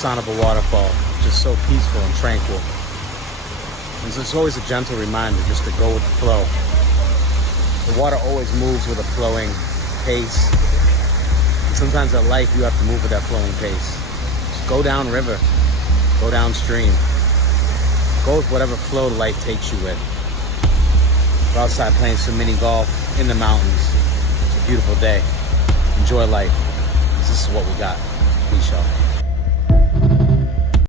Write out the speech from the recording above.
sound of a waterfall, just so peaceful and tranquil. And it's always a gentle reminder just to go with the flow. The water always moves with a flowing pace. And sometimes in life you have to move with that flowing pace. Just go downriver, go downstream. Go with whatever flow life takes you with. We're outside playing some mini golf in the mountains. It's a beautiful day. Enjoy life. This is what we got. Peace, y'all.